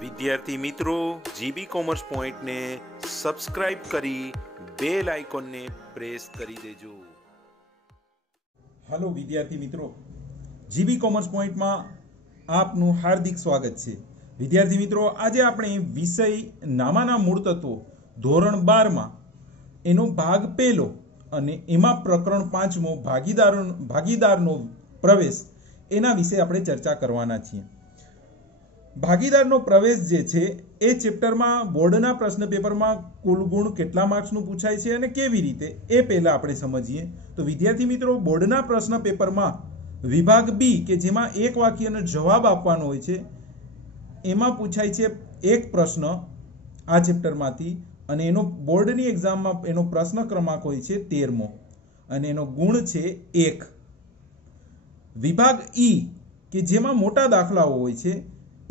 વિદ્યાર્થી મિત્રો, GB commerce પોઈન્ટને સબસ્ક્રાઇબ કરી બેલ આઇકોનને પ્રેસ કરી દેજો. હાલો વિદ્યાર્થી મિત્રો, જીબી કોમર્સ પોઈન્ટમાં આપનું હાર્દિક સ્વાગત છે. વિદ્યાર્થી મિત્રો, આજે આપણે વિષય નામાના મૂળ તત્વો ધોરણ 12માં એનો ભાગ પહેલો અને એમાં પ્રકરણ 5મો ભાગીદારનો પ્રવેશ એના વિશે આપણે ચર્ચા કરવાના છીએ. ભાગીદારનો પ્રવેશ જે છે એ ચેપ્ટરમાં બોર્ડના પ્રશ્ન પેપરમાં કુલ ગુણ કેટલા માર્ક્સનું પૂછાય છે અને કેવી રીતે એ પહેલા આપણે સમજીએ. તો વિદ્યાર્થી મિત્રો, બોર્ડના પ્રશ્ન પેપરમાં વિભાગ બી કે જેમાં એક વાક્યનો જવાબ આપવાનો હોય છે એમાં પૂછાય છે એક પ્રશ્ન આ ચેપ્ટરમાંથી અને એનો બોર્ડની એક્ઝામમાં એનો પ્રશ્ન ક્રમાંક હોય છે 13મો અને એનો ગુણ છે 1. વિભાગ ઈ કે જેમાં મોટા દાખલાઓ હોય છે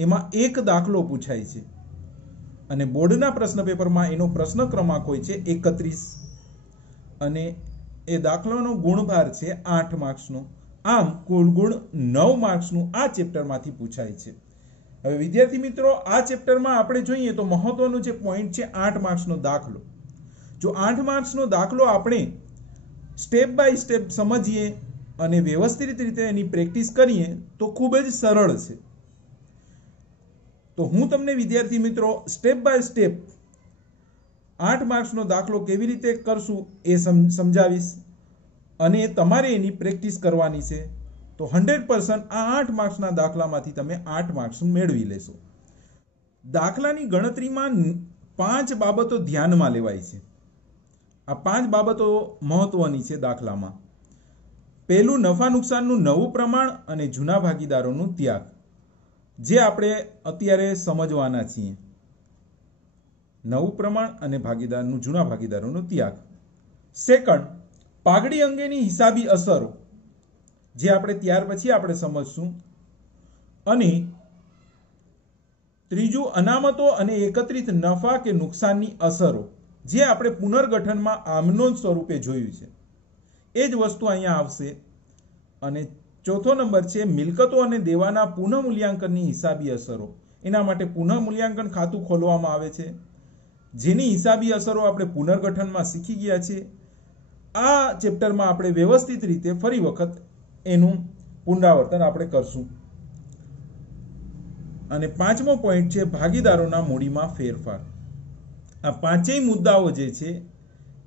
એમાં એક દાખલો પૂછાય છે અને બોર્ડના પ્રશ્ન પેપરમાં એનો પ્રશ્ન ક્રમાંક હોય છે 31 અને એ દાખલાનો ગુણભાર છે 8 માર્ક્સનો. આમ કુલ ગુણ 9 માર્ક્સનું આ ચેપ્ટરમાંથી પૂછાય છે. હવે વિદ્યાર્થી મિત્રો, આ ચેપ્ટરમાં આપણે જોઈએ તો મહત્વનો જે પોઈન્ટ છે 8 માર્ક્સનો દાખલો. જો 8 માર્ક્સનો દાખલો આપણે સ્ટેપ બાય સ્ટેપ સમજીએ અને વ્યવસ્થિત રીતે એની પ્રેક્ટિસ કરીએ તો ખૂબ જ સરળ છે. તો હું તમને વિદ્યાર્થી મિત્રો સ્ટેપ બાય સ્ટેપ 8 માર્ક્સનો દાખલો કેવી રીતે કરશું એ સમજાવીશ અને તમારે એની પ્રેક્ટિસ કરવાની છે. તો 100% આ 8 માર્ક્સના દાખલામાંથી તમે 8 માર્ક્સ મેળવી લેશો. દાખલાની ગણતરીમાં 5 બાબતો ધ્યાનમાં લેવાય છે. આ 5 બાબતો મહત્વની છે દાખલામાં. પહેલું, નફા નુકસાનનું નવું પ્રમાણ અને જૂના ભાગીદારોનું ત્યાગ, જે આપણે અત્યારે સમજવાના છીએ. નવું પ્રમાણ અને જૂના ભાગીદારોનો ત્યાગ. સેકન્ડ, પાઘડી અંગેની હિસાબી અસરો, જે આપણે ત્યાર પછી આપણે સમજશું. અને ત્રીજું, અનામતો અને એકત્રિત નફા કે નુકસાનની અસરો, જે આપણે પુનર્ગઠનમાં આમનોંધ સ્વરૂપે જોયું છે એ જ વસ્તુ અહીંયા આવશે. અને ચોથો નંબર છે મિલકતો અને દેવાના પુનઃમૂલ્યાંકનની હિસાબી અસરો. એના માટે પુનઃમૂલ્યાંકન ખાતું ખોલવામાં આવે છે, જેની હિસાબી અસરો આપણે પુનર્ગઠનમાં શીખી ગયા છે. આ ચેપ્ટરમાં આપણે વ્યવસ્થિત રીતે ફરી વખત એનું પુનરાવર્તન આપણે કરશું. અને 5મો પોઈન્ટ છે ભાગીદારોના મૂડીમાં ફેરફાર. આ પાંચેય મુદ્દાઓ જે છે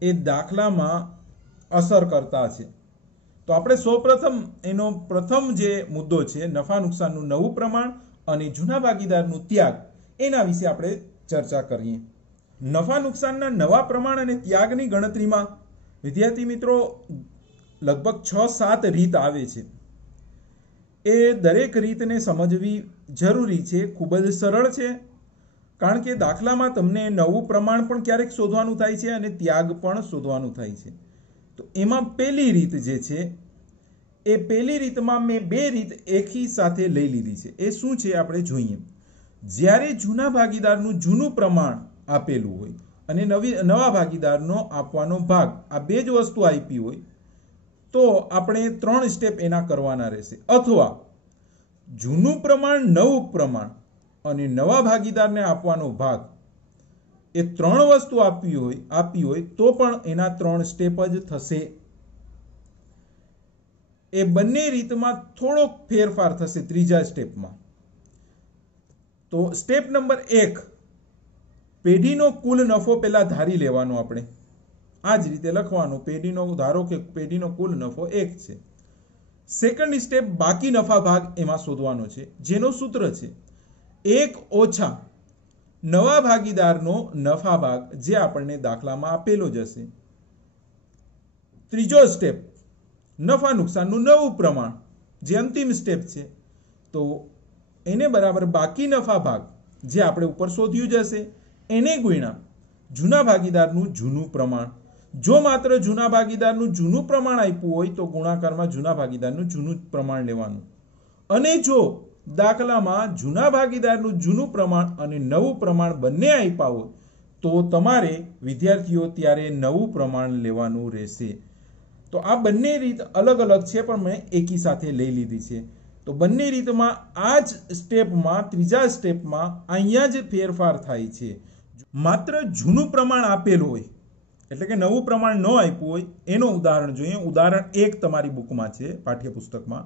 એ દાખલામાં અસર કરતા છે. તો આપણે સૌપ્રથમ એનો પ્રથમ જે મુદ્દો છે નફા નુકસાનનું નવું પ્રમાણ અને જૂના ભાગીદારનું ત્યાગ, એના વિશે આપણે ચર્ચા કરીએ. નફા નુકસાનના નવા પ્રમાણ અને ત્યાગની ગણતરીમાં વિદ્યાર્થી મિત્રો લગભગ 6-7 રીત આવે છે. એ દરેક રીતને સમજવી જરૂરી છે. ખૂબ જ સરળ છે, કારણ કે દાખલામાં તમને નવું પ્રમાણ પણ ક્યારેક શોધવાનું થાય છે અને ત્યાગ પણ શોધવાનું થાય છે. તો એમાં પહેલી રીત જે છે એ પહેલી રીતમાં મેં 2 રીત એકી સાથે લઈ લીધી છે. એ શું છે આપણે જોઈએ. જ્યારે જૂના ભાગીદારનું જૂનું પ્રમાણ આપેલું હોય અને નવા ભાગીદારનો આપવાનો ભાગ, આ 2 જ વસ્તુ આપી હોય તો આપણે 3 સ્ટેપ એના કરવાના રહેશે. અથવા જૂનું પ્રમાણ, નવું પ્રમાણ અને નવા ભાગીદારને આપવાનો ભાગ, એ 3 વસ્તુ આપી હોય તો પણ એના 3 સ્ટેપ જ થશે. એ બંને રીતમાં થોડોક ફેરફાર થશે ત્રીજા સ્ટેપમાં. તો સ્ટેપ નંબર 1, પેઢીનો કુલ નફો પહેલા ધારી લેવાનો. આપણે આ જ રીતે લખવાનું, ધારો કે પેઢીનો કુલ નફો 1 છે. સેકન્ડ સ્ટેપ, બાકી નફા ભાગ એમાં શોધવાનો છે, જેનો સૂત્ર છે 1 ઓછા નવા ભાગીદારનો નફા ભાગ, જે આપણને દાખલામાં આપેલો જ હશે. ત્રીજો સ્ટેપ, નફા નુકસાનનું નવું પ્રમાણ, જે અંતિમ સ્ટેપ છે, તો એને બરાબર બાકી નફા ભાગ, જે આપણે ઉપર શોધ્યું જ હશે, એને ગુણ્યા જૂના ભાગીદારનું જૂનું પ્રમાણ. જો માત્ર જૂના ભાગીદારનું જૂનું પ્રમાણ આપ્યું હોય તો ગુણાકારમાં જૂના ભાગીદારનું જૂનું પ્રમાણ લેવાનું. અને જો દાખલામાં જૂના ભાગીદારનું જૂનું પ્રમાણ અને નવું પ્રમાણ બંને આપ્યા હોય તો તમારે વિદ્યાર્થીઓ ત્યારે નવું પ્રમાણ લેવાનું રહેશે. તો આ બંને રીત અલગ અલગ છે, પણ મેં એકી સાથે લઈ લીધી છે. तो बंने रीतमां आ ज स्टेपमां त्रीजा स्टेपमां अहींया ज फेरफार थाय छे। मात्र जूનું પ્રમાણ આપેલ હોય એટલે કે નવું પ્રમાણ ન આપ્યું હોય એનો ઉદાહરણ જોઈએ। ઉદાહરણ 1 તમારી બુકમાં છે, પાઠ્યપુસ્તકમાં।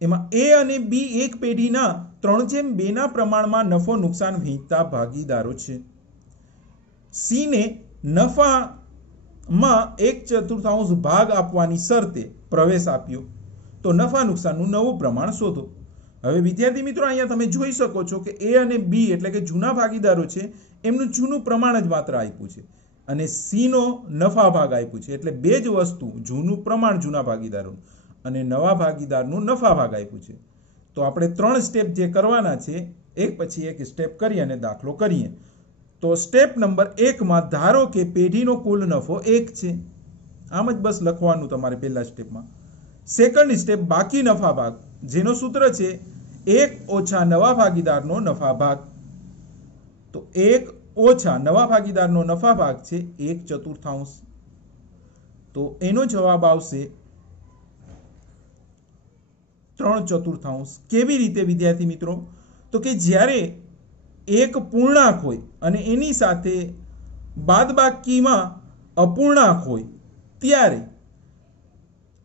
એમાં એ અને બી એક પેઢીના 3/2 ના પ્રમાણમાં નફો નુકસાન વહેંચતા ભાગીદારો છે। સી ને નફામાં 1/4 ભાગ આપવાની શરતે પ્રવેશ આપ્યો તો નફા નુકસાનનું નવું પ્રમાણ શોધો। હવે વિદ્યાર્થી મિત્રો અહીંયા તમે જોઈ શકો છો કે એ અને બી એટલે કે જૂના ભાગીદારો છે એમનું જૂનું પ્રમાણ જ માત્ર આપ્યું છે અને સી નો નફા ભાગ આપ્યું છે। એટલે બે જ વસ્તુ, જૂનું પ્રમાણ જૂના ભાગીદારોનું અને નવા ભાગીદારનું નફા ભાગ આપ્યું છે। તો આપણે 3 સ્ટેપ જે કરવાના છે એક પછી એક સ્ટેપ કરી અને દાખલો કરીએ। તો સ્ટેપ નંબર 1 માં ધારો કે પેઢીનો કુલ નફો 1 છે, આમ જ બસ લખવાનું તમારે પહેલા સ્ટેપમાં। સેકન્ડ સ્ટેપ બાકી નફા ભાગ, જેનો સૂત્ર છે 1 ઓછા નવા ભાગીદારનો નફા ભાગ। તો 1 ઓછા નવા ભાગીદારનો નફા ભાગ છે 1/4। તો એનો જવાબ આવશે 3/4। કેવી રીતે વિદ્યાર્થી મિત્રો? તો કે જ્યારે એક પૂર્ણાંક હોય અને એની સાથે બાદબાકીમાં અપૂર્ણાંક હોય ત્યારે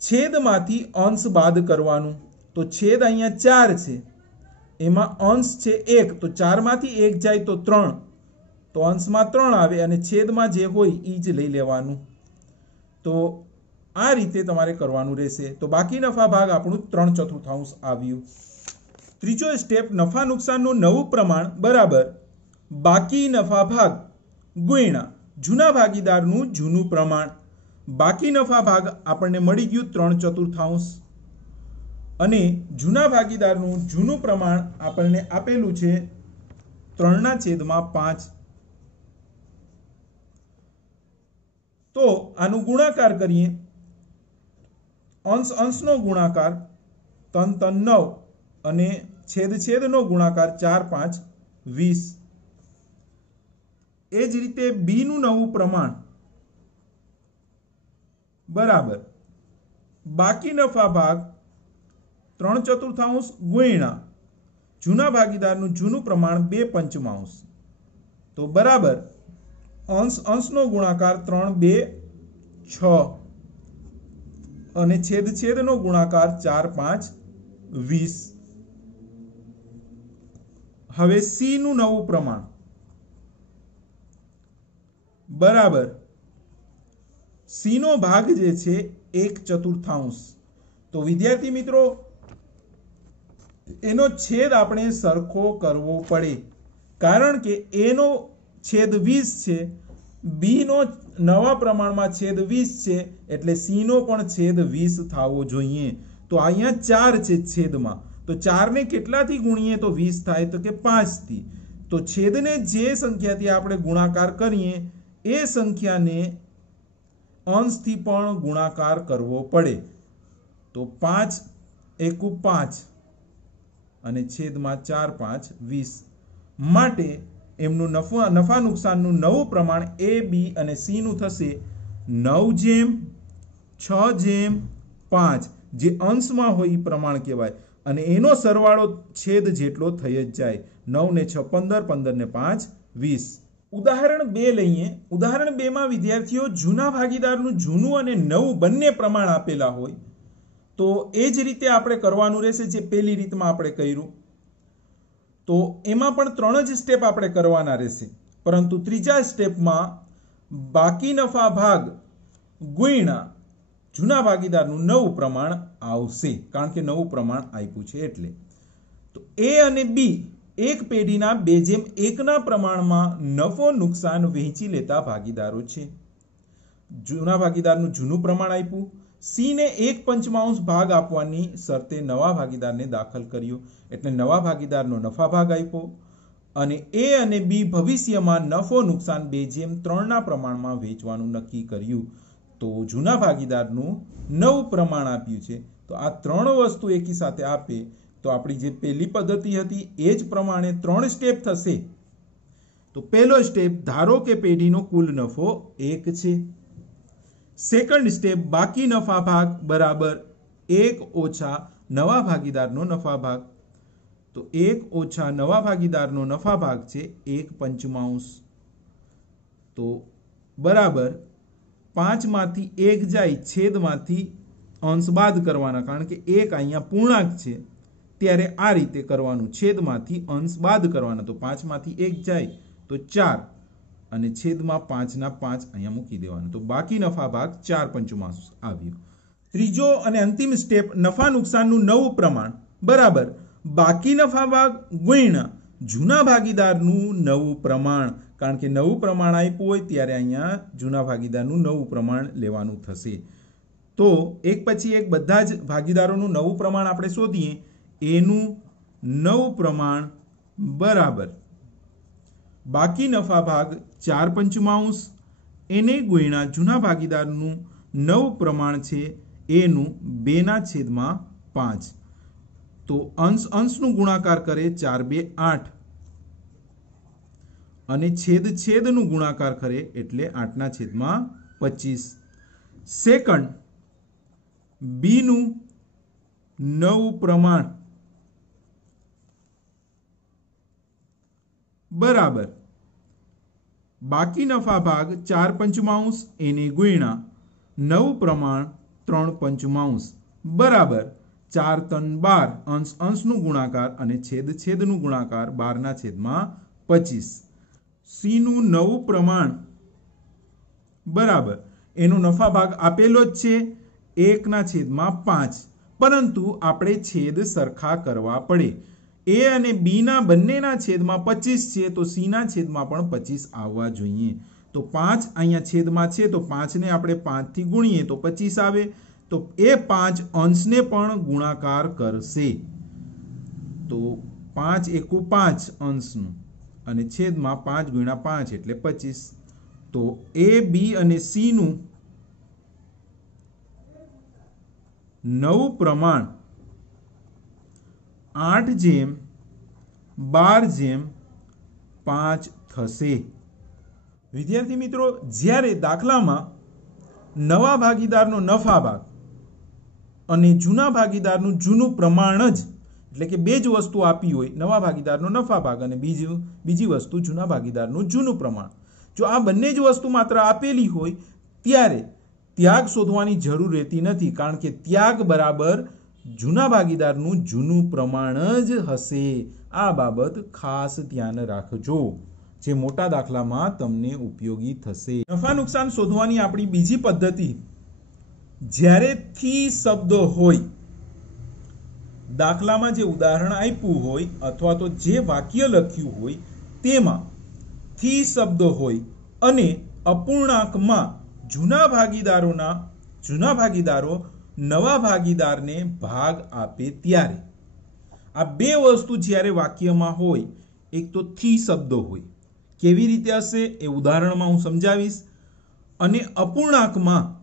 છેદમાંથી અંશ બાદ કરવાનું। તો છેદ અહીંયા 4 છે, એમાં અંશ છે 1, તો 4 માંથી 1 જાય તો 3, તો અંશમાં 3 આવે અને છેદમાં જે હોય એ જ લઈ લેવાનું। તો આ રીતે તમારે કરવાનું રહેશે। તો બાકી નફા ભાગ આપણું 3/4 આવ્યું। ત્રીજો સ્ટેપ નફા નુકસાનનું નવું પ્રમાણ બરાબર બાકી નફા ભાગ ગુણ્યા જૂના ભાગીદારનું જૂનું પ્રમાણ। બાકી નફા ભાગ આપણને મળી ગયું 3/4 અને જૂના ભાગીદારનું જૂનું પ્રમાણ આપણને આપેલું છે 3/5। તો આનું ગુણાકાર કરીએ, અંશ અંશનો ગુણાકાર 3/3 9 અને છેદ છેદનો ગુણાકાર 4/5 20। એ જ રીતે બી નું નવું પ્રમાણ બરાબર બાકી નફા ભાગ 3/4 ગુણ્યા જૂના ભાગીદારનું જૂનું પ્રમાણ 2/5। તો બરાબર અંશ અંશનો ગુણાકાર 3/2 6 અને છેદ છેદનો ગુણાકાર 4/5 20। હવે સી નું નવું પ્રમાણ બરાબર સી નો ભાગ જે છે 1/4। તો વિદ્યાર્થી મિત્રો એનો છેદ આપણે સરખો કરવો પડે, કારણ કે એ નો છેદ 20 છે, બી નો નવા પ્રમાણમાં છેદ 20 છે, એટલે સી નો પણ છેદ 20 થવો જોઈએ। તો અહીંયા 4 છે છેદમાં, તો 4 ને કેટલાથી ગુણીએ તો 20 થાય? તો કે 5 થી। તો છેદને જે સંખ્યાથી આપણે ગુણાકાર કરીએ એ સંખ્યાને અંશથી પણ ગુણાકાર કરવો પડે। તો 5 એકુ 5 અને છેદમાં 4/5 20 માટે એમનું નફા નુકસાનનું નવું પ્રમાણ એ બી અને સી નું થશે 9/6/5, જે અંશમાં હોય એ પ્રમાણ કહેવાય અને એનો સરવાળો છેદ જેટલો થઈ જ જાય। 9 ને 6 15, 15 ને 5 20। ઉદાહરણ 2 લઈએ। ઉદાહરણ 2 માં વિદ્યાર્થીઓ જૂના ભાગીદારનું જૂનું અને નવું બંને પ્રમાણ આપેલા હોય તો એ જ રીતે આપણે કરવાનું રહેશે જે પહેલી રીતમાં આપણે કર્યું। તો એમાં પણ 3 જ સ્ટેપ આપણે કરવાના રહેશે, પરંતુ ત્રીજા સ્ટેપમાં બાકી નફા ભાગ ગુણ્યા જૂના ભાગીદારનું નવું પ્રમાણ આવશે, કારણ કે નવું પ્રમાણ આપ્યું છે એટલે। તો એ અને બી એક પેઢીના 2/1 પ્રમાણમાં નફો નુકસાન વહેંચી લેતા ભાગીદારો છે। જૂના ભાગીદારનું જૂનું પ્રમાણ આપ્યું, સી ને 1/5 ભાગ આપવાની શરતે નવા ભાગીદારને દાખલ કર્યો, એટલે નવા ભાગીદારનો નફા ભાગ આપ્યો અને એ અને બી ભવિષ્યમાં નફો નુકસાન 2/3 પ્રમાણમાં વહેંચવાનું નક્કી કર્યું। તો જૂના ભાગીદારનું નવું પ્રમાણ આપ્યું છે। તો આ 3 વસ્તુ એકી સાથે આપે તો આપણી જે પહેલી પદ્ધતિ હતી એ જ પ્રમાણે 3 સ્ટેપ થશે। તો પહેલો સ્ટેપ ધારો કે પેઢીનો કુલ નફો 1 છે। સેકન્ડ સ્ટેપ બાકી નફા ભાગ બરાબર 1 ઓછા નવા ભાગીદારનો નફા ભાગ, તો 1 ઓછા નવા ભાગીદારનો નફા ભાગ છે 1/5, તો બરાબર 5 માંથી 1 જાય, છેદમાંથી અંશ બાદ કરવાના, કારણ કે 1 અહીંયા પૂર્ણાંક છે ત્યારે આ રીતે કરવાનું, છેદમાંથી અંશ બાદ કરવાના, તો 5 માંથી 1 જાય તો 4 અને છેદમાં 5 ના 5 અહીંયા મૂકી દેવાનું, તો બાકી નફા ભાગ 4/5 આવ્યો। ત્રીજો અને અંતિમ સ્ટેપ, નફા નુકસાનનું નવું પ્રમાણ બરાબર બાકી નફા ભાગ ગુણ્યા જૂના ભાગીદારનું નવું પ્રમાણ, કારણ કે નવું પ્રમાણ આપ્યું હોય ત્યારે અહીંયા જૂના ભાગીદારનું નવું પ્રમાણ લેવાનું થશે। તો એક પછી એક બધા જ ભાગીદારોનું નવું પ્રમાણ આપણે શોધીએ। એનું નવું પ્રમાણ બરાબર બાકી નફા ભાગ 4/5 એને ગુણ્યા જૂના ભાગીદારનું નવું પ્રમાણ છે એનું 2/5, તો અંશ અંશનું ગુણાકાર કરે 4 2 8 અને છેદ છેદનું ગુણાકાર કરે એટલે 8/25। સેકન્ડ બી નું નવું પ્રમાણ બરાબર બાકી નફા ભાગ 4/5 એને ગુણ્યા નવું પ્રમાણ 3/5 બરાબર 4 3 12, અંશ અંશનું ગુણાકાર અને છેદ છેદનું ગુણાકાર 12/25। સી નું નવું પ્રમાણ બરાબર એનો નફા ભાગ આપેલો જ છે 1/5, પરંતુ આપણે છેદ સરખા કરવા પડે। એ અને બી ના બંનેના છેદમાં 25 છે, તો સી ના છેદમાં પણ 25 આવવા જોઈએ। તો 5 અહીંયા છેદમાં છે, તો 5 ને આપણે 5 થી ગુણીએ તો 25 આવે, તો એ 5 અંશને પણ ગુણાકાર કરશે, તો 5 એકુ 5 અંશનું અને છેદમાં 5 ગુણ્યા 5 એટલે 25। તો એ બી અને સી નું નવું પ્રમાણ 8/12/5 થશે। વિદ્યાર્થી મિત્રો, જ્યારે દાખલામાં નવા ભાગીદારનો નફા ભાગ અને જૂના ભાગીદારનું જૂનું પ્રમાણ જ, એટલે કે બે જ વસ્તુ આપી હોય, નવા ભાગીદારનો નફા ભાગ અને બીજી વસ્તુ જૂના ભાગીદારનું જૂનું પ્રમાણ, જો આ બંને જ વસ્તુ માત્ર આપેલી હોય ત્યારે ત્યાગ શોધવાની જરૂર રહેતી નથી, કારણ કે ત્યાગ બરાબર જૂના ભાગીદારનું જૂનું પ્રમાણ જ હશે। આ બાબત ખાસ ધ્યાન રાખજો, જે મોટા દાખલામાં તમને ઉપયોગી થશે। નફા નુકસાન શોધવાની આપણી બીજી પદ્ધતિ, જ્યારે થી શબ્દ હોય, દાખલામાં જે ઉદાહરણ આપ્યું હોય અથવા તો જે વાક્ય લખ્યું હોય તેમાં થી શબ્દ હોય અને અપૂર્ણાંકમાં જૂના ભાગીદારો નવા ભાગીદારને ભાગ આપે ત્યારે, આ બે વસ્તુ જ્યારે વાક્યમાં હોય, એક તો થી શબ્દ હોય, કેવી રીતે હશે એ ઉદાહરણમાં હું સમજાવીશ, અને અપૂર્ણાંકમાં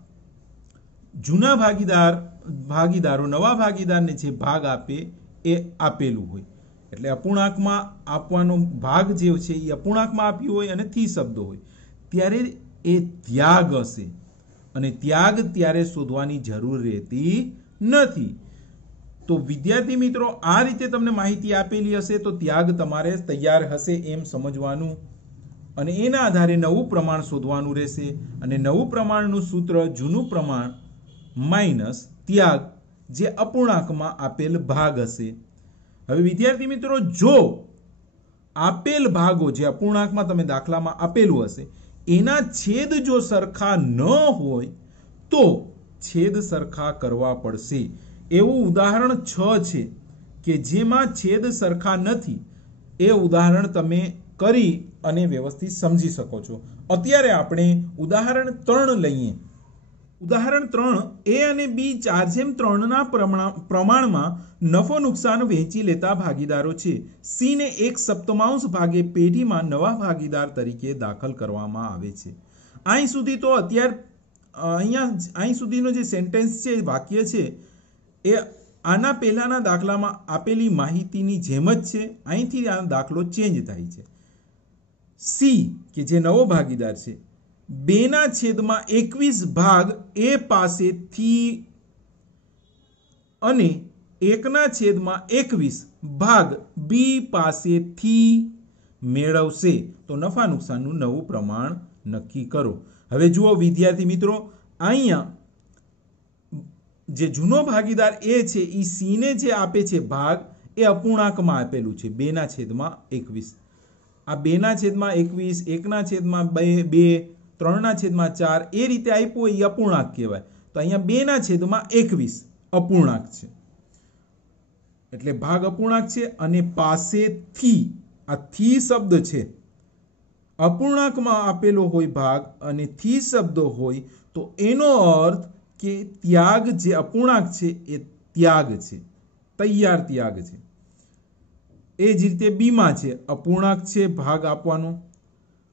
જૂના ભાગીદારો નવા ભાગીદારને જે ભાગ આપે એ આપેલું હોય, એટલે અપૂર્ણાંકમાં આપવાનો ભાગ જે છે એ અપૂર્ણાંકમાં આપ્યું હોય અને થી શબ્દ હોય, ત્યારે એ ત્યાગ હશે, અને ત્યાગ ત્યારે શોધવાની જરૂર રહેતી નથી। તો વિદ્યાર્થી મિત્રો, આ રીતે તમને માહિતી આપેલી હશે તો ત્યાગ તમારે તૈયાર હશે એમ સમજવાનું, અને એના આધારે નવું પ્રમાણ શોધવાનું રહેશે, અને નવું પ્રમાણનું સૂત્ર જૂનું પ્રમાણ માઇનસ ત્યાગ, જે અપૂર્ણાંકમાં આપેલ ભાગ હશે। હવે વિદ્યાર્થી મિત્રો, જો આપેલ ભાગો જે અપૂર્ણાંકમાં તમે દાખલામાં આપેલું હશે એના છેદ જો સરખા ન હોય તો છેદ સરખા કરવા પડશે। એવું ઉદાહરણ 6 છે કે જેમાં છેદ સરખા નથી, એ ઉદાહરણ તમે કરી અને વ્યવસ્થિત સમજી શકો છો। અત્યારે આપણે ઉદાહરણ 3 લઈએ। ઉદાહરણ 3, એ અને બી 4/3 ના પ્રમાણમાં નફો નુકસાન વહેંચી લેતા ભાગીદારો છે। સી ને 1/7 ભાગે પેઢીમાં નવા ભાગીદાર તરીકે દાખલ કરવામાં આવે છે। અહીં સુધી તો અહીં સુધીનો જે સેન્ટેન્સ છે, વાક્ય છે, એ આના પહેલાના દાખલામાં આપેલી માહિતીની જેમ જ છે। અહીંથી આ દાખલો ચેન્જ થાય છે। સી કે જે નવો ભાગીદાર છે, 2/21 ભાગ એ પાસેથી અને 1/21 ભાગ બી પાસેથી મેળવશે તો નફા નુકસાનનું નવું પ્રમાણ નક્કી કરો। હવે જુઓ વિદ્યાર્થી મિત્રો, અહીંયા જે જૂનો ભાગીદાર એ છે એ સી ને જે આપે છે ભાગ એ અપૂર્ણાંકમાં આપેલું છે 2/21। આ 2/21, 1/2, 3/4 એ રીતે આપ્યું એ અપૂર્ણાંક કહેવાય। તો અહીંયા 2/21 અપૂર્ણાંક છે એટલે ભાગ અપૂર્ણાંક છે અને પાસેથી આ થી શબ્દ છે, અપૂર્ણાંકમાં આપેલો હોય ભાગ અને થી શબ્દ હોય તો એનો અર્થ કે ત્યાગ જે અપૂર્ણાંક છે એ ત્યાગ છે, તૈયાર ત્યાગ છે। એ જ રીતે બી માં છે, અપૂર્ણાંક છે, ભાગ આપવાનો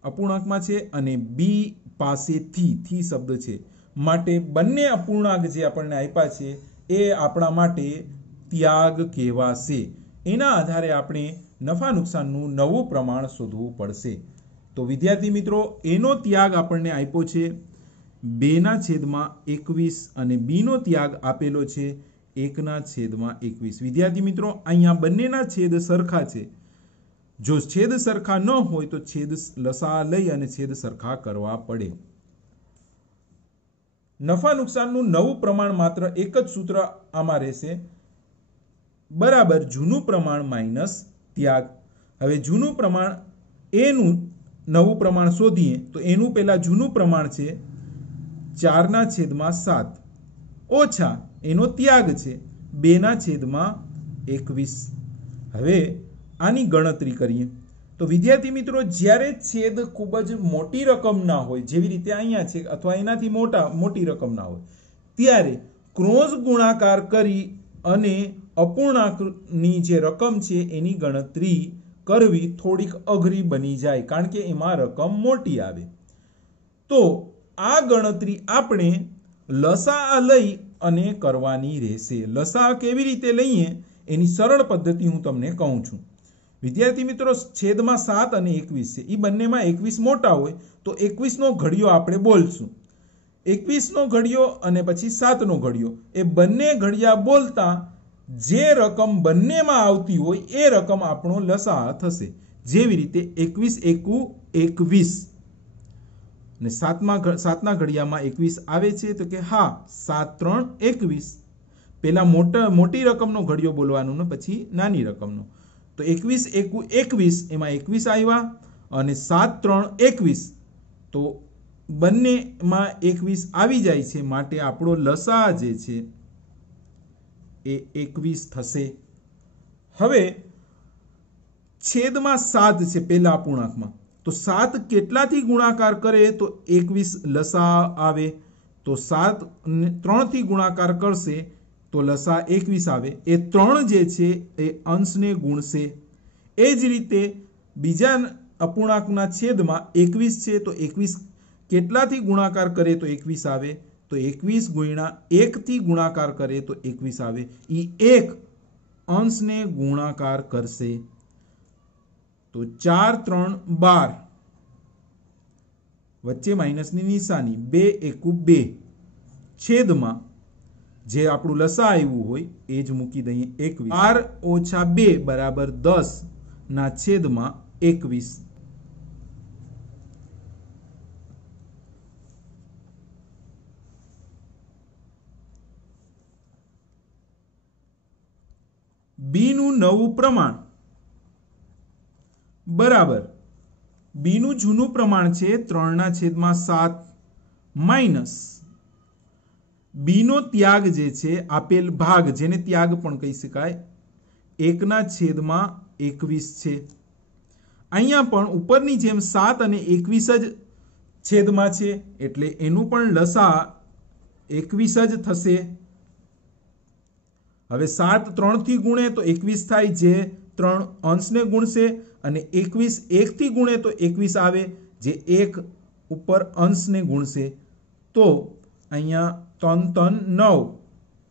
અપૂર્ણાંકમાં છે અને બી પાસેથી થી શબ્દ છે, માટે બંને અપૂર્ણાંક જે આપણને આપ્યા છે એ આપણા માટે ત્યાગ કહેવાશે। એના આધારે આપણે નફા નુકસાનનું નવું પ્રમાણ શોધવું પડશે। તો વિદ્યાર્થી મિત્રો, એનો ત્યાગ આપણને આપ્યો છે 2/21 અને બી નો ત્યાગ આપેલો છે 1/21। વિદ્યાર્થી મિત્રો, અહીંયા બંનેના છેદ સરખા છે। જો છેદ સરખા ન હોય તો છેદ લસા લઈ અને છેદ સરખા કરવા પડે। નફા નુકસાનનું નવું પ્રમાણ માત્ર એક જ સૂત્ર આમાં રહેશે, બરાબર જૂનું પ્રમાણ માઇનસ ત્યાગ। હવે જૂનું પ્રમાણ એનું નવું પ્રમાણ શોધીએ તો એનું પહેલા જૂનું પ્રમાણ છે 4/7 ઓછા એનો ત્યાગ છે 2/21। હવે આની ગણતરી કરીએ તો વિદ્યાર્થી મિત્રો, જ્યારે છેદ ખૂબ જ મોટી રકમ ના હોય, જેવી રીતે અહીંયા છે અથવા એનાથી મોટી રકમ ના હોય, ત્યારે ક્રોસ ગુણાકાર કરી અને અપૂર્ણાંકની જે રકમ છે એની ગણતરી કરવી થોડીક અઘરી બની જાય, કારણ કે એમાં રકમ મોટી આવે। તો આ ગણતરી આપણે લસા લઈ અને કરવાની રહેશે। લસા કેવી રીતે લઈએ એની સરળ પદ્ધતિ હું તમને કહું છું। વિદ્યાર્થી મિત્રો, છેદમાં 7 અને 21 છે, એ બંનેમાં 21 મોટા હોય તો 21 નો ઘડિયો આપણે બોલશું, 21 નો ઘડિયો અને પછી 7 નો ઘડિયો, એ બંને ઘડિયા બોલતા જે રકમ બંનેમાં આવતી હોય એ રકમ આપણો લસા થશે। જેવી રીતે 21 એકુ 21 ને 7ના ઘડિયામાં 21 આવે છે તો કે હા 7 3 21। પહેલા મોટી રકમનો ઘડિયો બોલવાનો ને પછી નાની રકમનો, તો 21 એકુ 21 એમાં 21 આવ્યા અને 7 3 21 તો બંનેમાં 21 આવી જાય છે, માટે આપણો લસા જે છે એ 21 થશે। હવે છેદમાં 7 છે પહેલા અપૂર્ણાંકમાં, તો 7 કેટલાથી ગુણાકાર કરે તો 21 લસા આવે, તો 7 3 થી ગુણાકાર કરશે તો લસા 21 આવે। એ 3 જે છે એ અંશને ગુણશે। એ જ રીતે બીજા અપૂર્ણાંકના છેદમાં 21 છે તો 21 કેટલાથી ગુણાકાર કરે તો 21 આવે, તો 21 ગુણ્યા 1 થી ગુણાકાર કરે તો 21 આવે। એ 1 અંશને ગુણાકાર કરશે તો 4 3 12 વચ્ચે માઇનસની નિશાની 2 એકુ 2 છેદમાં જે આપણું લસા આવ્યું હોય એ જ મૂકી દઈએ 21। 12 ઓછા 2 બરાબર 10 ના છેદમાં 21। બી નું નવું પ્રમાણ બરાબર બી નું જૂનું પ્રમાણ છે 3/7 માઇનસ બી નો ત્યાગ જે છે આપેલ ભાગ, જેને ત્યાગ પણ કહી શકાય, 1/21 છે। અહીંયા પણ ઉપરની જેમ 7 અને 21 જ છેદમાં છે એટલે એનું પણ લસા 21 જ થશે। હવે 7 3 થી ગુણે તો 21 થાય, જે 3 અંશને ગુણશે અને 21 1 થી ગુણે તો 21 આવે, જે 1 ઉપર અંશને ગુણશે। તો અહીંયા 3 3 9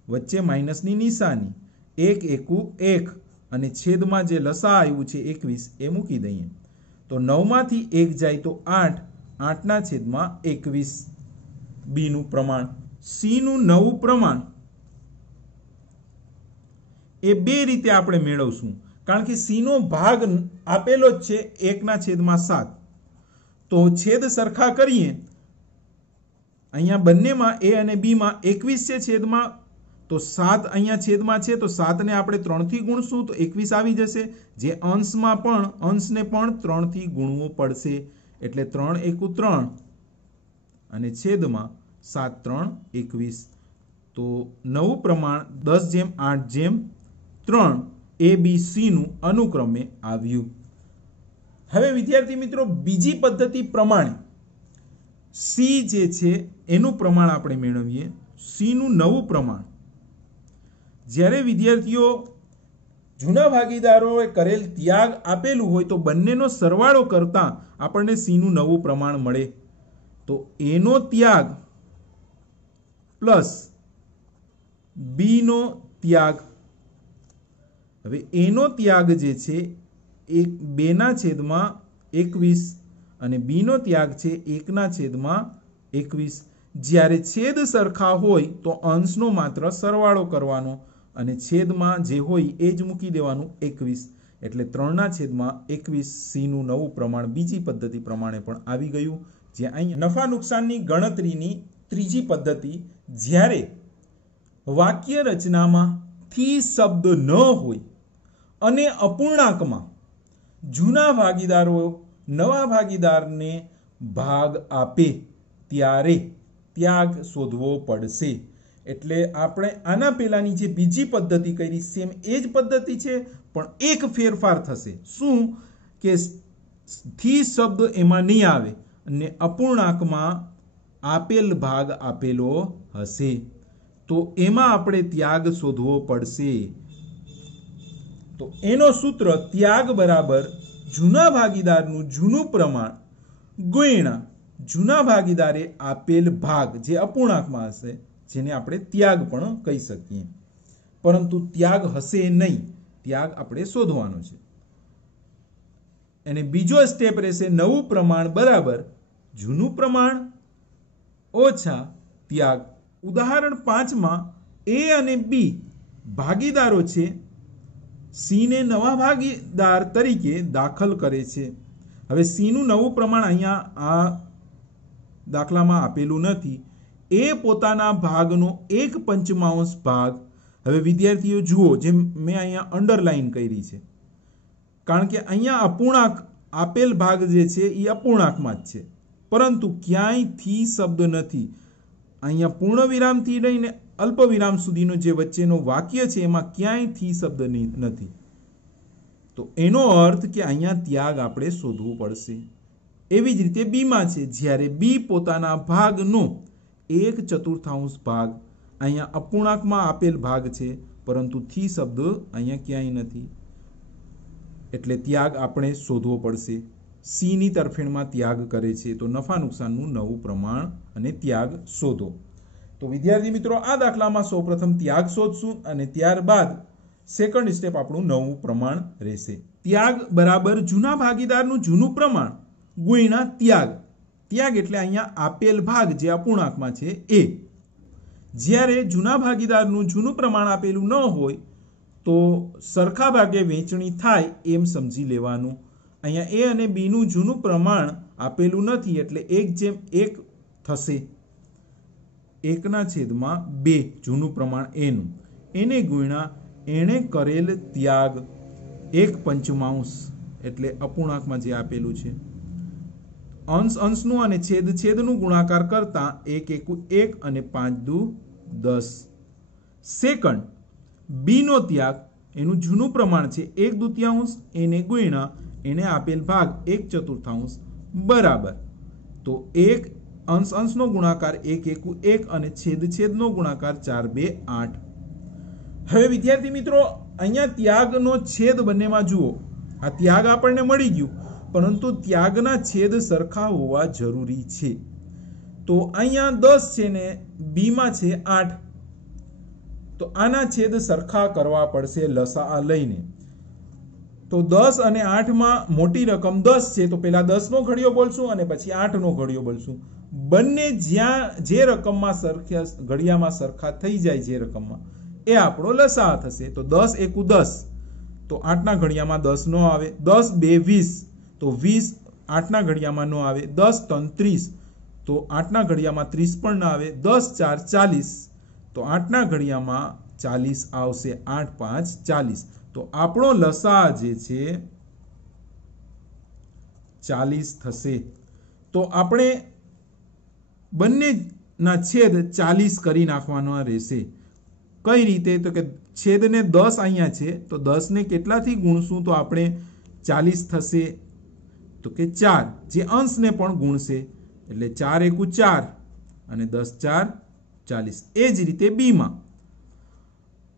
વચ્ચે માઇનસની નિશાની 1 એકુ 1 અને છેદમાં જે લસા આવ્યું છે 21 એ મૂકી દઈએ તો 9 માંથી 1 જાય તો 8, 8/21 બી નું પ્રમાણ। સી નું નવું પ્રમાણ એ બે રીતે આપણે મેળવશું, કારણ કે સી નો ભાગ આપેલો જ છે 1/7. તો છેદ સરખા કરીએ, અહીંયા બંનેમાં એ અને બી માં 21 છે છેદમાં, તો 7 અહીંયા છેદમાં છે, તો 7 ને આપણે 3 થી ગુણશું તો 21 આવી જશે. જે અંશમાં પણ અંશને પણ 3 થી ગુણવો પડશે, એટલે 3 એકુ 3 અને છેદમાં 7 3 21. તો નવું પ્રમાણ 10:8:3 ABC નું અનુક્રમે આવ્યું. હવે વિદ્યાર્થી મિત્રો, બીજી પદ્ધતિ પ્રમાણે સી જે છે એનું પ્રમાણ આપણે મેળવીએ. સી નું નવું પ્રમાણ, જ્યારે વિદ્યાર્થીઓ જૂના ભાગીદારોએ કરેલ ત્યાગ આપેલું હોય તો બંનેનો સરવાળો કરતા આપણને સી નું નવું પ્રમાણ મળે. તો એનો ત્યાગ પ્લસ બી નો ત્યાગ. હવે એનો ત્યાગ જે છે એ 2/21 અને બી નો ત્યાગ છે 1/21. જ્યારે છેદ સરખા હોય તો અંશનો માત્ર સરવાળો કરવાનો અને છેદમાં જે હોય એ જ મૂકી દેવાનું 21. એટલે 3/21 સી નું નવું પ્રમાણ બીજી પદ્ધતિ પ્રમાણે પણ આવી ગયું. જે અહીંયા નફા નુકસાનની ગણતરીની ત્રીજી પદ્ધતિ, જ્યારે વાક્ય રચનામાં થી શબ્દ ન હોય અને અપૂર્ણાંકમાં જૂના ભાગીદારો નવા ભાગીદારને ભાગ આપે ત્યારે ત્યાગ શોધવો પડશે. એટલે આપણે આના પહેલાની જે બીજી પદ્ધતિ કરી સેમ એ જ પદ્ધતિ છે, પણ એક ફેરફાર થશે. શું કે થી શબ્દ એમાં નહીં આવે અને અપૂર્ણાંકમાં આપેલ ભાગ આપેલો હશે, તો એમાં આપણે ત્યાગ શોધવો પડશે. તો એનો સૂત્ર ત્યાગ બરાબર જૂના ભાગીદારનું જૂનું પ્રમાણ ગુણ્યા જૂના ભાગીદારે આપેલ ભાગ જે અપૂર્ણાંકમાં હશે, જેને આપણે ત્યાગ પણ કહી શકીએ. પરંતુ ત્યાગ હશે નહીં, ત્યાગ આપણે શોધવાનો છે. અને બીજો સ્ટેપ રહેશે નવું પ્રમાણ બરાબર જૂનું પ્રમાણ ઓછા ત્યાગ. ઉદાહરણ 5માં એ અને બી ભાગીદારો છે. સી ને નવા ભાગીદાર તરીકે દાખલ કરે છે. હવે સી નું નવું પ્રમાણ અહીંયા આ દાખલામાં આપેલું નથી. એ પોતાના ભાગનો 1/5 ભાગ, હવે વિદ્યાર્થીઓ જુઓ, જેમ મેં અહીંયા અંડરલાઈન કરી છે, કારણ કે અહીંયા અપૂર્ણાંક આપેલ ભાગ જે છે એ અપૂર્ણાંકમાં જ છે, પરંતુ ક્યાંય થી શબ્દ નથી. અહીંયા પૂર્ણ વિરામથી લઈને અલ્પ વિરામ સુધીનો જે વચ્ચેનો વાક્ય છે એમાં ક્યાંય થી શબ્દ નથી. તો એનો અર્થ કે અહીંયા ત્યાગ આપણે શોધવું પડશે. એવી જ રીતે બીમાં છે, જ્યારે બી પોતાના ભાગનો 1/4 ભાગ, અહીંયા અપૂર્ણાંકમાં આપેલ ભાગ છે, પરંતુ થી શબ્દ અહીંયા ક્યાંય નથી, એટલે ત્યાગ આપણે શોધવો પડશે. સી ની તરફેણમાં ત્યાગ કરે છે, તો નફા નુકસાનનું નવું પ્રમાણ અને ત્યાગ શોધો. તો વિદ્યાર્થી મિત્રો, આ દાખલામાં સૌપ્રથમ ત્યાગ શોધશું અને ત્યારબાદ સેકન્ડ સ્ટેપ આપણું નવું પ્રમાણ રહેશે. ત્યાગ બરાબર જૂના ભાગીદારનું જૂનું પ્રમાણ ગુણ્યા ત્યાગ. ત્યાગ એટલે અહીંયા આપેલ ભાગ જે અપૂર્ણાંકમાં છે એ. જ્યારે જૂના ભાગીદારનું જૂનું પ્રમાણ આપેલું ન હોય તો સરખા ભાગે વહેંચણી થાય એમ સમજી લેવાનું. અહીંયા એ અને બી નું જૂનું પ્રમાણ આપેલું નથી, એટલે 1/1 થશે. 1/2 જૂનું પ્રમાણ એનું, એને ગુણ્યા એણે કરેલ ત્યાગ 1/5, એટલે અપૂર્ણાંકમાં જે આપેલું છે. અંશ અંશનું અને છેદ છેદનું ગુણાકાર કરતા 1 એકુ 1 અને 5 દુ 10. સેકન્ડ બી નો ત્યાગ, એનું જૂનું પ્રમાણ છે 1/2, એને ગુણ્યા એને આપેલ ભાગ 1/4 બરાબર. તો 1 અંશ અંશનો ગુણાકાર 1 એકુ 1 અને છેદ છેદનો ગુણાકાર 4 2 8. હવે વિદ્યાર્થી મિત્રો, અહીંયા ત્યાગનો છેદ બંનેમાં જુઓ. આ ત્યાગ આપણને મળી ગયું, પરંતુ ત્યાગના છેદ સરખા હોવા જરૂરી છે. તો અહીંયા 10 છે ને બીમાં છે 8, તો આના છેદ સરખા કરવા પડશે લસાઅ લઈને. તો 10 અને 8માં મોટી રકમ 10 છે, તો પહેલા 10 નો ઘડિયો બોલશું અને પછી 8 નો ઘડિયો બોલશું. બંને જ્યાં જે રકમમાં ઘડિયામાં સરખા થઈ જાય, જે રકમમાં એ આપણો લસા થશે। તો 10 એકુ 10 તો 8 ના ઘડિયામાં 10 નો આવે, 10 2 20 તો 20 8 ના ઘડિયામાં નો આવે, 10 3 30 તો 8 ના ઘડિયામાં 30 પણ ના આવે, 10 4 40 તો 8 ના ઘડિયામાં 40 આવશે, 8 5 40 તો આપણો લસા જે છે 40 થશે। તો આપણે બંનેના છેદ 40 કરી નાખવાનો રહેશે। કઈ રીતે? તો કે છેદને 10 અહીંયા છે તો 10 ને કેટલાથી ગુણશું તો આપણે 40 થશે, તો કે 4 જે અંશને પણ ગુણશે એટલે 4 એકુ 4 અને 10 4 40। એ જ રીતે બી માં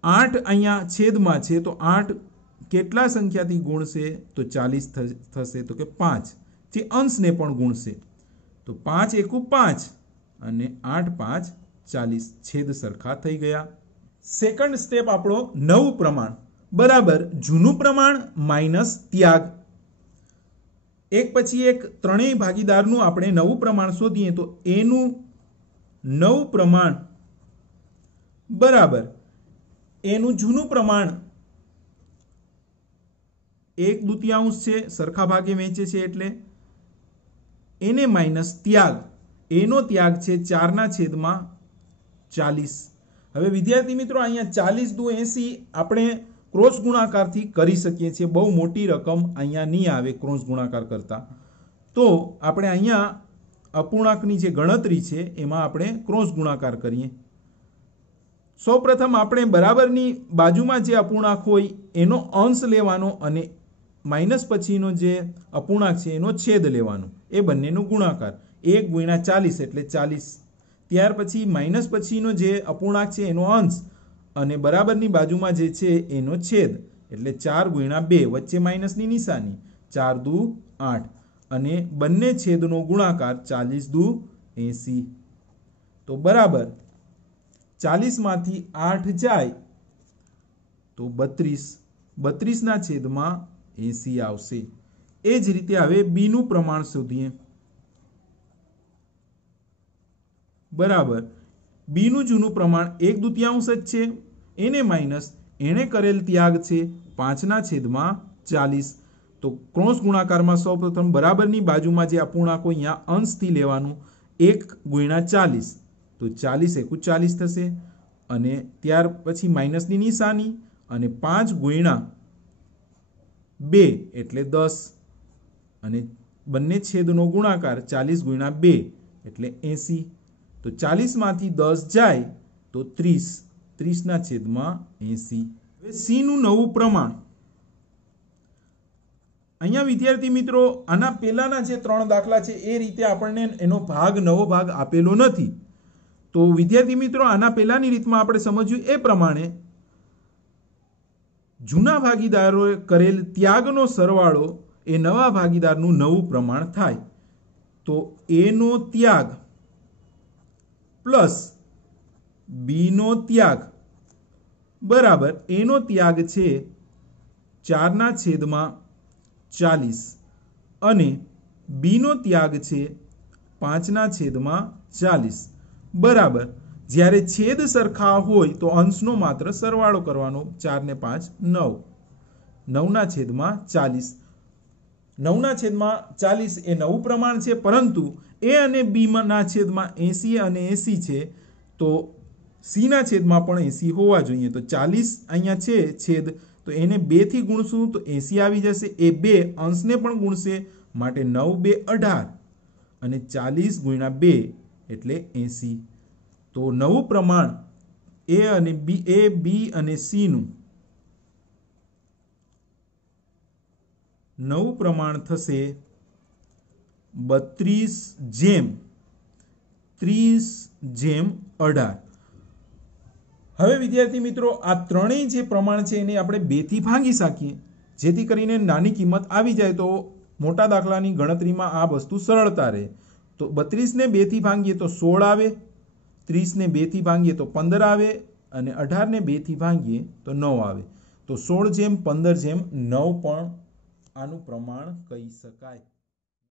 8 અહીંયા છેદમાં છે તો 8 કેટલા સંખ્યાથી ગુણશે તો 40 થશે, તો કે 5 જે અંશને પણ ગુણશે તો 5 એકુ 5 અને 8 5 40 છેદ સરખા થઈ ગયા। સેકન્ડ સ્ટેપ આપણો નવું પ્રમાણ બરાબર જૂનું પ્રમાણ માઇનસ ત્યાગ। એક પછી એક ત્રણેય ભાગીદારનું આપણે નવું પ્રમાણ શોધીએ તો એનું નવું પ્રમાણ બરાબર એનું જૂનું પ્રમાણ 1/2 છે, સરખા ભાગે વહેંચે છે એટલે એને માઇનસ ત્યાગ, એનો ત્યાગ છે 4/40। હવે વિદ્યાર્થી મિત્રો અહીંયા 40 દુ 80 આપણે ક્રોસ ગુણાકારથી કરી શકીએ છીએ, બહુ મોટી રકમ અહીંયા નહીં આવે ક્રોસ ગુણાકાર કરતા। તો આપણે અહીંયા અપૂર્ણાંકની જે ગણતરી છે એમાં આપણે ક્રોસ ગુણાકાર કરીએ। સૌપ્રથમ આપણે બરાબરની બાજુમાં જે અપૂર્ણાંક હોય એનો અંશ લેવાનો અને માઇનસ પછીનો જે અપૂર્ણાંક છે એનો છેદ લેવાનો, એ બંનેનો ગુણાકાર 1 × 40 એટલે 40। ત્યાર પછી માઇનસ પછીનો જે અપૂર્ણાંક છે એનો અંશ અને બરાબરની બાજુમાં જે છે એનો છેદ એટલે 4 × 2 વચ્ચે માઇનસની નિશાની 4 દુ 8 અને બંને છેદનો ગુણાકાર 40 દુ 80। તો બરાબર 40 માંથી 8 જાય તો 32, 32 ના છેદમાં 80 આવશે। એ જ રીતે હવે બી નું પ્રમાણ શોધીએ બરાબર બી નું જૂનું પ્રમાણ 1/2 જ છે, એને માઇનસ એણે કરેલ ત્યાગ છે 5/40। તો ક્રોસ ગુણાકારમાં સૌપ્રથમ બરાબરની બાજુમાં જે અપૂર્ણાંક હોય અહીંયા અંશથી લેવાનું 1 × 40 તો 40 એકુ 40 થશે અને ત્યાર પછી માઇનસની નિશાની અને 5 × 2 એટલે 10 અને બંને છેદનો ગુણાકાર 40 × 2 એટલે 80। તો 40 માંથી 10 જાય તો 30, 30 ના છેદમાં 80। હવે સી નું નવું પ્રમાણ અહીંયા વિદ્યાર્થી મિત્રો આના પહેલાના જે 3 દાખલા છે એ રીતે આપણને એનો નવો ભાગ આપેલો નથી। તો વિદ્યાર્થી મિત્રો આના પહેલાની રીતમાં આપણે સમજ્યું એ પ્રમાણે જૂના ભાગીદારોએ કરેલ ત્યાગનો સરવાળો એ નવા ભાગીદારનું નવું પ્રમાણ થાય। તો એનો ત્યાગ પ્લસ બી નો ત્યાગ બરાબર એનો ત્યાગ છે 4/40 અને બી નો ત્યાગ છે 5/40 બરાબર જ્યારે છેદ સરખા હોય તો અંશનો માત્ર સરવાળો કરવાનો 4 ને 5 9, 9/40, 9/40 એ નવું પ્રમાણ છે, પરંતુ એ અને બી ના છેદમાં 80 અને 80 છે તો સી ના છેદમાં પણ 80 હોવા જોઈએ। તો 40 અહીંયા છે છેદ તો એને 2 થી ગુણશું તો 80 આવી જશે, એ 2 અંશને પણ ગુણશે માટે 9 2 18 અને 40 × 2 એટલે 80। તો નવું પ્રમાણ બી અને સી નું નવું પ્રમાણ થશે 32/30/18। હવે વિદ્યાર્થી મિત્રો આ ત્રણેય જે પ્રમાણ છે એને આપણે 2 થી ભાગી શકીએ, જેથી કરીને નાની કિંમત આવી જાય તો મોટા દાખલાની ગણતરીમાં આ વસ્તુ સરળતા રહે। તો 32 ને 2 થી ભાગીએ તો 16 આવે, 30 ને 2 થી ભાગીએ તો 15 આવે અને 18 ને 2 થી ભાગીએ તો 9 આવે। તો 16/15/9 પણ આનું પ્રમાણ કહી શકાય।